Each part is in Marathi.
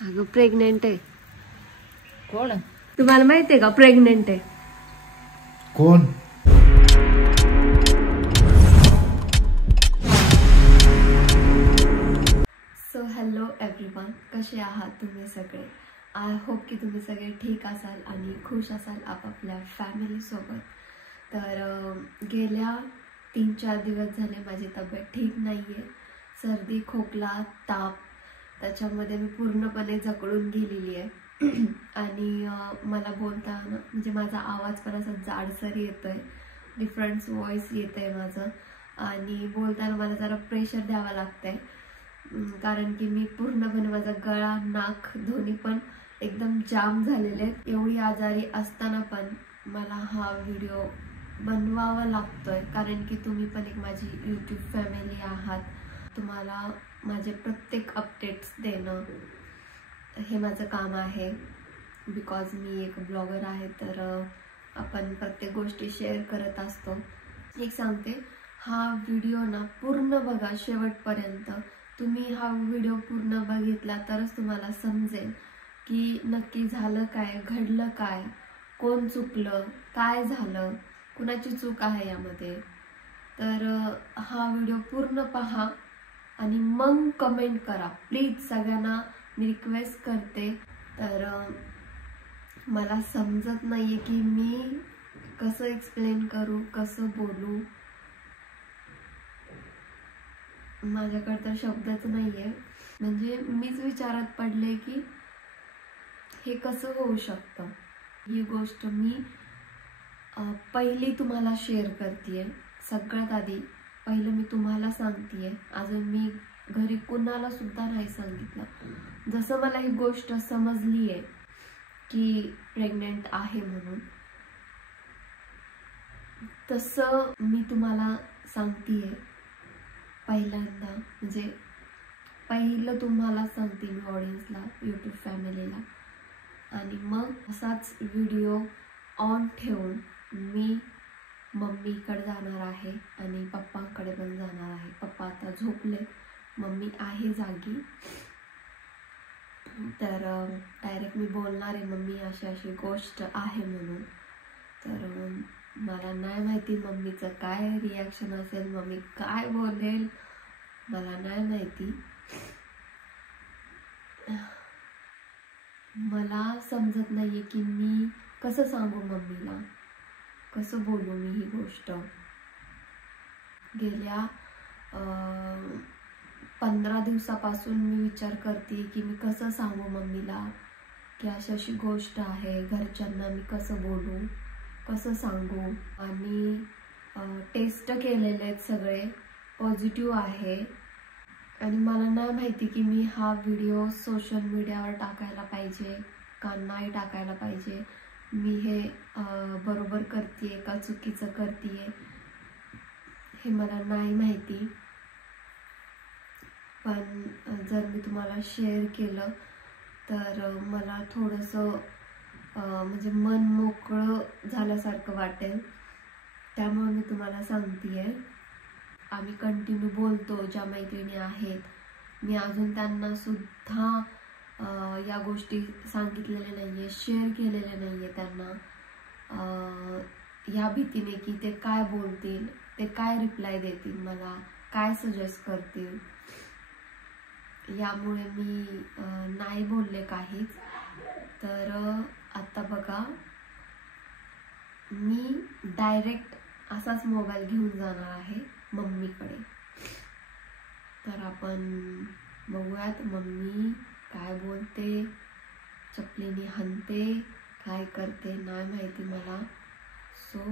अगं प्रेग्नेंट आहे. कोण? तुम्हाला माहिती आहे का प्रेग्नेंट आहे? कोण? सो हॅलो एव्हरीवन, कसे आहात तुम्ही सगळे? आय होप की तुम्ही सगळे ठीक असाल आणि खुश असाल आपापल्या फॅमिलीसोबत. तर गेल्या 3-4 दिवस झाले माझी तब्येत ठीक नाही आहे. सर्दी, खोकला, ताप, त्याच्यामध्ये मी पूर्णपणे जखडून गेलेली आहे. आणि मला बोलताना म्हणजे माझा आवाज पण असा जाडसर येतोय, डिफरंट व्हॉइस येतंय माझं. आणि बोलताना मला जरा प्रेशर द्यावं लागतंय, कारण की मी पूर्णपणे माझा गळा, नाक दोन्ही पण एकदम जाम झालेले आहेत. एवढी आजारी असताना पण मला हा व्हिडिओ बनवावा लागतोय, कारण की तुम्ही पण एक माझी यूट्यूब फॅमिली आहात. तुम्हाला माझे प्रत्येक अपडेट्स देणं हे माझं काम आहे. बिकॉज मी एक ब्लॉगर आहे, तर आपण प्रत्येक गोष्टी शेअर करत असतो. एक सांगते, हा व्हिडिओ ना पूर्ण बघा शेवटपर्यंत. तुम्ही हा व्हिडिओ पूर्ण बघितला तरच तुम्हाला समजेल की नक्की झालं काय, घडलं काय, कोण चुकलं, काय झालं, कुणाची चूक आहे यामध्ये. तर हा व्हिडिओ पूर्ण पहा आणि मग कमेंट करा प्लीज. सगळ्यांना मी रिक्वेस्ट करते. तर मला समजत नाहीये की मी कसं एक्सप्लेन करू, कसं बोलू. माझ्याकडे तर शब्दच नाहीये. म्हणजे मीच विचारात पडले की हे कसं होऊ शकतं. ही गोष्ट मी पहिली तुम्हाला शेअर करतेय. सगळ्यात आधी पहिलं मी तुम्हाला सांगतेय. अजून मी घरी कुणाला सुद्धा नाही सांगितलं. जसं मला ही गोष्ट समजली आहे की प्रेग्नेंट आहे म्हणून, तसं मी तुम्हाला सांगतेय पहिल्यांदा. म्हणजे पहिलं तुम्हाला सांगते मी, ऑडियन्सला, यूट्यूब फॅमिलीला. आणि मग असाच व्हिडिओ ऑन ठेवून मी मम्मीकडे जाणार आहे आणि पप्पांकडे पण जाणार आहे. पप्पा आता झोपले, मम्मी आहे जागी. तर डायरेक्ट मी बोलणार आहे मम्मी अशी अशी गोष्ट आहे म्हणून. तर मला नाही माहिती मम्मीचं काय रिॲक्शन असेल, मम्मी काय बोलेल मला नाही माहिती. मला समजत नाहीये की मी कसं सांगू मम्मीला, कसं बोलू मी ही गोष्ट. गेल्या 15 दिवसापासून मी विचार करते की मी कसं सांगू मम्मीला की अशी अशी गोष्ट आहे. घरच्यांना मी कसं बोलू, कसं सांगू. आणि टेस्ट केलेले आहेत, सगळे पॉझिटिव्ह आहे. आणि मला नाही माहिती की मी हा व्हिडिओ सोशल मीडियावर टाकायला पाहिजे का नाही टाकायला पाहिजे. मी हे बरोबर करतेय का चुकीचं करतेय हे मला नाही माहिती. पण जर मी तुम्हाला शेअर केलं तर मला थोडंसं म्हणजे मन मोकळं झाल्यासारखं वाटेल. त्यामुळे मी तुम्हाला सांगतेय. आम्ही कंटिन्यू बोलतो, ज्या मैत्रिणी आहेत. मी अजून त्यांना सुद्धा या गोष्टी सांगितलेल्या नाहीये, शेअर केलेल्या नाहीये त्यांना. या भीतीने की ते काय बोलतील, ते काय रिप्लाय देतील, मला काय सजेस्ट करतील. यामुळे मी नाही बोलले काहीच. तर आता बघा, मी डायरेक्ट असाच मोबाईल घेऊन जाणार आहे मम्मीकडे. तर आपण बघूयात मम्मी काय बोलते, चपलीने हाणते, काय करते नाही माहिती मला. सो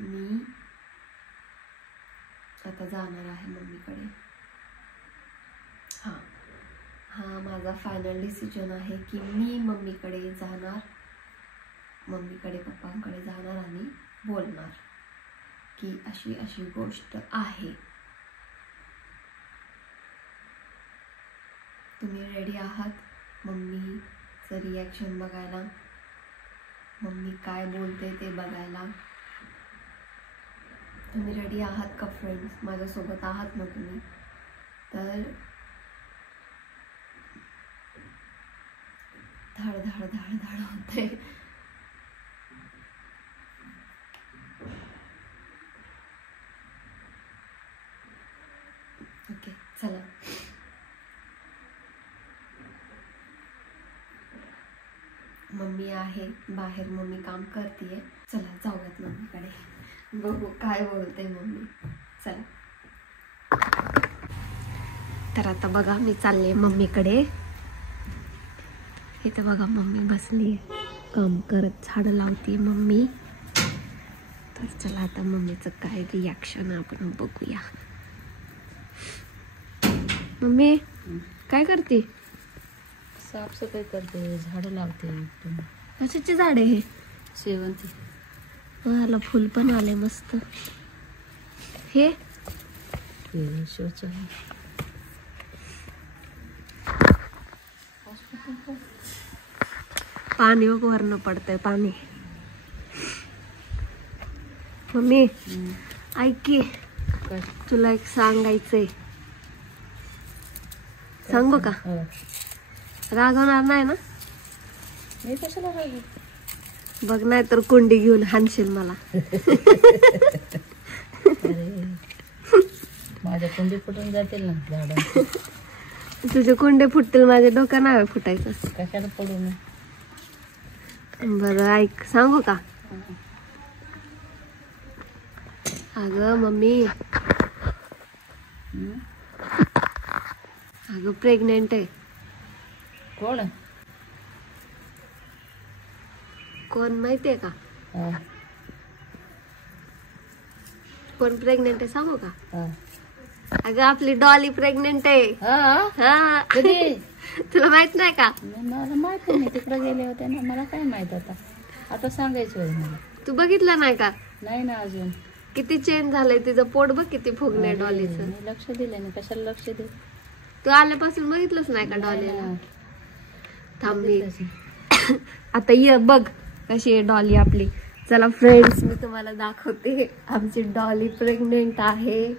मी आता जाणार आहे मम्मीकडे. हा माझा फायनल डिसिजन आहे की मी मम्मीकडे जाणार, मम्मीकडे पप्पांकडे जाणार आणि बोलणार की अशी अशी गोष्ट आहे. तुम्ही रेडी आहात मम्मीचं रिॲक्शन बघायला, मम्मी काय बोलते ते बघायला? तुम्ही रेडी आहात का फ्रेंड्स? माझ्यासोबत आहात ना तुम्ही? तर धाड धाड धाड धाड होते. ओके चला. मम्मी आहे बाहेर, मम्मी काम करतीये. चला जाऊयात मम्मीकडे, बघू काय बोलते मम्मी. चला. तर आता बघा मी चालले मम्मीकडे. इथे बघा मम्मी बसली काम करत, झाड लावते मम्मी. तर चला आता मम्मीचं काय रिॲक्शन आपण बघूया. मम्मी काय करते? साफसफाई करते, झाडं लावते. कशाची झाडे हे? शेवंती. ह्याला फुल पण आले मस्त. हे शोच आहे. पाणी वरनं पडतंय पाणी. मम्मी ऐक की, काय? तुला एक सांगायचंय. सांगू का? रागवणार नाही ना? मी कशाला रागू? बघ नाही तर कुंडी घेऊन हाणशील मला. माझ्या कुंडी फुटून जातील ना झाड. तुझे कुंडे फुटतील, माझे डोकं नाही फुटायचं. कशाला पडू मी? बरं ऐक, सांगू का? अगं मम्मी, अगं प्रेग्नेंट आहे. कोण? कोण माहितीये का? हा. कोण प्रेग्नेंट आहे सांगू का? हा. अगं आपली डॉली प्रेग्नेंट आहे. हा? हा. कधी? तुला माहित नाही का? मला माहित नाही, तिकडे गेले होते ना, मला काय माहित आता. आता सांगायचं होय मला. तू बघितलं नाही का? नाही ना अजून. किती चेंज झालंय तिचं पोट, बघ किती फुगणे डॉलीचं. मी लक्ष दिलं नाही. कशाला लक्ष दे? तू आल्यापासून बघितलंच नाही का डॉलीला? थांब मी बघितलंच आता ये बघ कशी आहे डॉली आपली. चला फ्रेंड्स, मी तुम्हाला दाखवते. आमची डॉली प्रेग्नेंट आहे.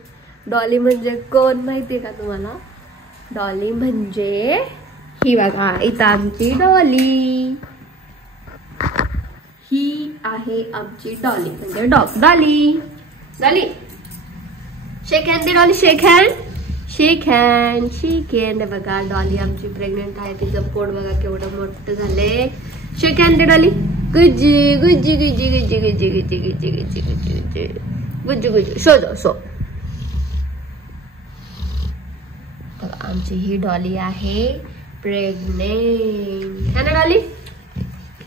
डॉली म्हणजे कोण माहितीये का तुम्हाला? डॉली म्हणजे ही बघा, इथं आमची डॉली. ही आहे आमची डॉली म्हणजे डॉली. डॉली शेक हँड दे. Dolly shake hand, shake hand, shake hand. बघा डॉली आमची प्रेग्नेंट आहे. तिचं पोट बघा केवढं मोठं झालंय. शेक हँड दे डॉली. गुज्जी गुज्जी गुज्जी गुज्जी गुज्जी गुज्जी गुज्जी गुज्जी गुज्जी गुज्जी गुज्जी गुज्जी. सो दो सो. आमची ही डॉली आहे प्रेग्नेंट है ना डॉली?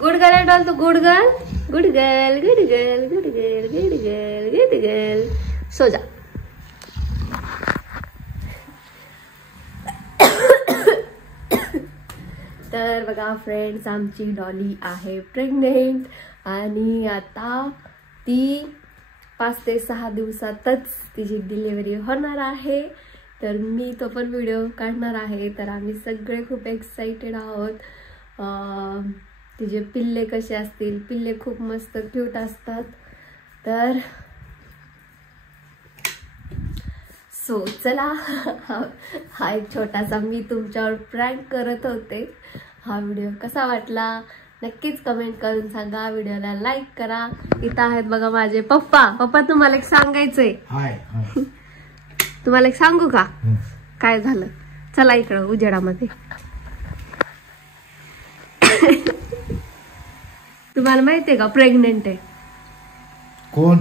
गुड गर्ल आहे डॉल. तू good girl, good girl, good girl, good girl, good girl, good girl. So जा. तर बघा फ्रेंड्स, आमची डॉली आहे प्रेग्नेंट आणि आता ती 5 ते 6 दिवसातच तिची डिलिव्हरी होणार आहे. तर मी तो पण व्हिडिओ काढणार आहे. तर आम्ही सगळे खूप एक्साइटेड आहोत. तिचे पिल्ले कसे असतील. पिल्ले खूप मस्त क्यूट असतात. तर सो चला, हा एक छोटासा मी तुमच्यावर प्रँक करत होते. हा व्हिडिओ कसा वाटला नक्कीच कमेंट करून सांगा. व्हिडिओला लाईक करा. इथं आहेत बघा माझे पप्पा. पप्पा तुम्हाला एक सांगायचंय. हाय. तुम्हाला एक सांगू का? काय झालं? चला इकडं उजेडामध्ये. तुम्हाला माहितीये का प्रेग्नेंट आहे? कोण?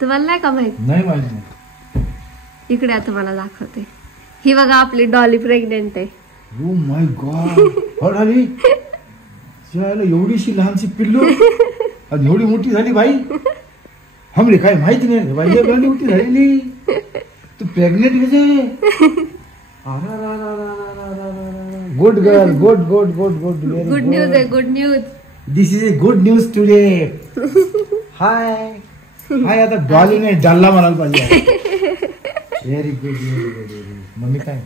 तुम्हाला नाही का माहित? नाही माहिती. इकडे तुम्हाला दाखवते. ही बघा आपली डॉली प्रेग्नेंट आहे. Oh my God. झाली एवढीशी लहानशी पिल्लू आणि एवढी मोठी झाली बाई. हमले काय माहिती नाही बाई. एवढी मोठी झालेली. तू प्रेग्नेंट कसे? Good girl. Good good good good. Good news आहे. Good news. This is a good news today. Hi hi. आता डॉली नाही डल्ला म्हणायला पाहिजे. Very good very good. Mummy काय?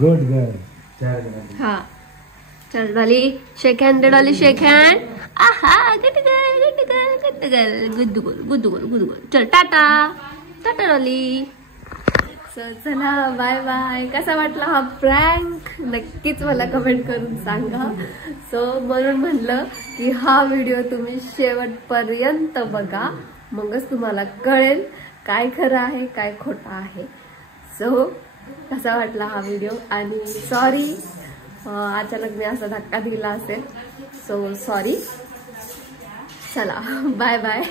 Good girl. हा चल Dolly shake hand. Dolly shake hand. आहा good girl, good girl, good girl, good girl, good girl, good girl. चल टाटा टाटा डॉली. तर चला बाय बाय. कसा वाटला हा प्रँक नक्कीच मला कमेंट करून सांगा. सो म्हणून म्हणलं की हा व्हिडिओ तुम्ही शेवटपर्यंत बघा, मगच तुम्हाला कळेल काय खरं आहे काय खोटं आहे. सो कसा वाटला हा व्हिडिओ. आणि सॉरी अचानक मी असा धक्का दिला असेल, सो सॉरी. चला बाय बाय.